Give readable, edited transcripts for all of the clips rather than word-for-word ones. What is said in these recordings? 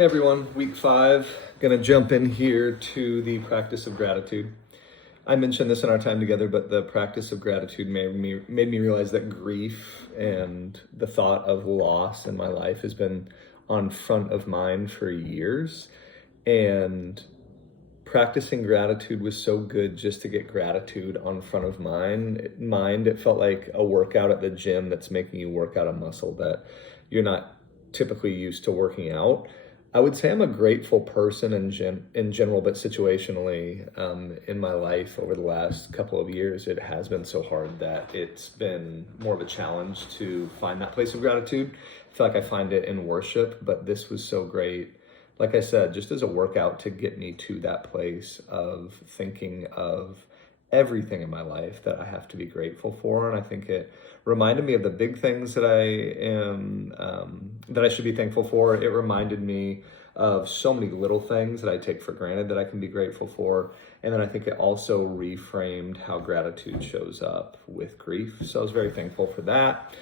Hey everyone, week 5. Gonna jump in here to the practice of gratitude. I mentioned this in our time together, but the practice of gratitude made me realize that grief and the thought of loss in my life has been on front of mind for years. And practicing gratitude was so good just to get gratitude on front of mind. It felt like a workout at the gym that's making you work out a muscle that you're not typically used to working out. I would say I'm a grateful person in general, but situationally, in my life over the last couple of years, it has been so hard that it's been more of a challenge to find that place of gratitude. I feel like I find it in worship, but this was so great. Like I said, just as a workout to get me to that place of thinking of everything in my life that I have to be grateful for. And I think it reminded me of the big things that that I should be thankful for. It reminded me of so many little things that I take for granted that I can be grateful for. And then I think it also reframed how gratitude shows up with grief. So I was very thankful for that.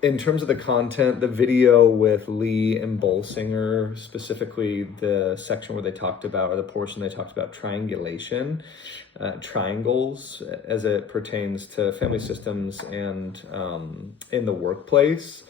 In terms of the content, the video with Lee and Bolsinger, specifically the section where they talked about, or the portion they talked about triangulation, triangles as it pertains to family systems and in the workplace.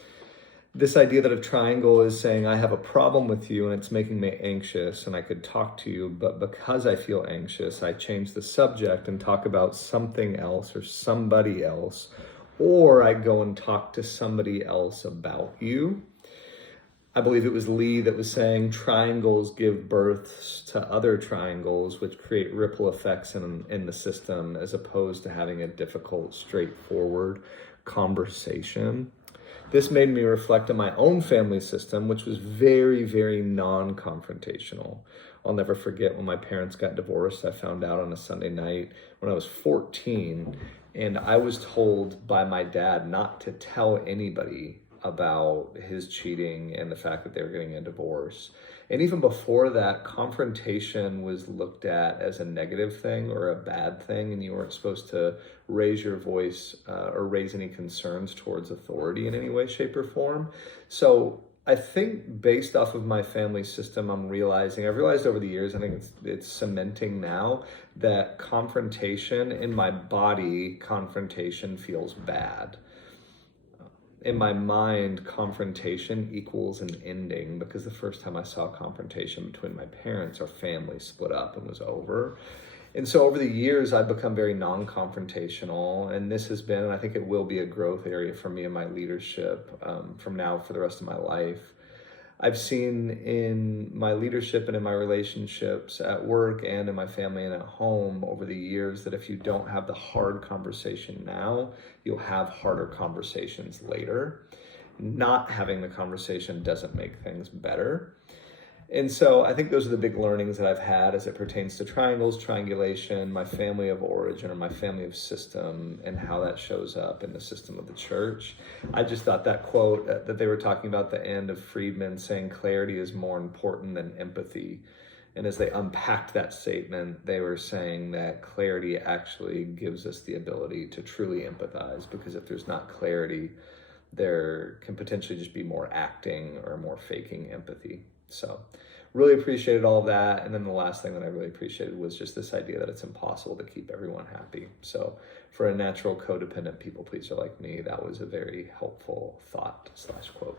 This idea that a triangle is saying, I have a problem with you and it's making me anxious and I could talk to you, but because I feel anxious, I change the subject and talk about something else or somebody else, or I go and talk to somebody else about you. I believe it was Lee that was saying triangles give birth to other triangles, which create ripple effects in the system, as opposed to having a difficult, straightforward conversation. This made me reflect on my own family system, which was very, very non-confrontational. I'll never forget when my parents got divorced. I found out on a Sunday night when I was 14, and I was told by my dad not to tell anybody about his cheating and the fact that they were getting a divorce. And even before that, confrontation was looked at as a negative thing or a bad thing, and you weren't supposed to raise your voice or raise any concerns towards authority in any way, shape, or form. So I think based off of my family system, I've realized over the years, I think it's cementing now that confrontation in my body, confrontation feels bad. In my mind, confrontation equals an ending, because the first time I saw confrontation between my parents, our family split up and was over. And so over the years, I've become very non-confrontational, and this has been, and I think it will be, a growth area for me in my leadership from now for the rest of my life. I've seen in my leadership and in my relationships at work and in my family and at home over the years that if you don't have the hard conversation now, you'll have harder conversations later. Not having the conversation doesn't make things better. And so I think those are the big learnings that I've had as it pertains to triangles, triangulation, my family of origin or my family of system, and how that shows up in the system of the church. I just thought that quote that they were talking about at the end of Friedman saying clarity is more important than empathy. And as they unpacked that statement, they were saying that clarity actually gives us the ability to truly empathize, because if there's not clarity, there can potentially just be more acting or more faking empathy. So really appreciated all of that. And then the last thing that I really appreciated was just this idea that it's impossible to keep everyone happy. So for a natural codependent people pleaser like me, that was a very helpful thought/quote.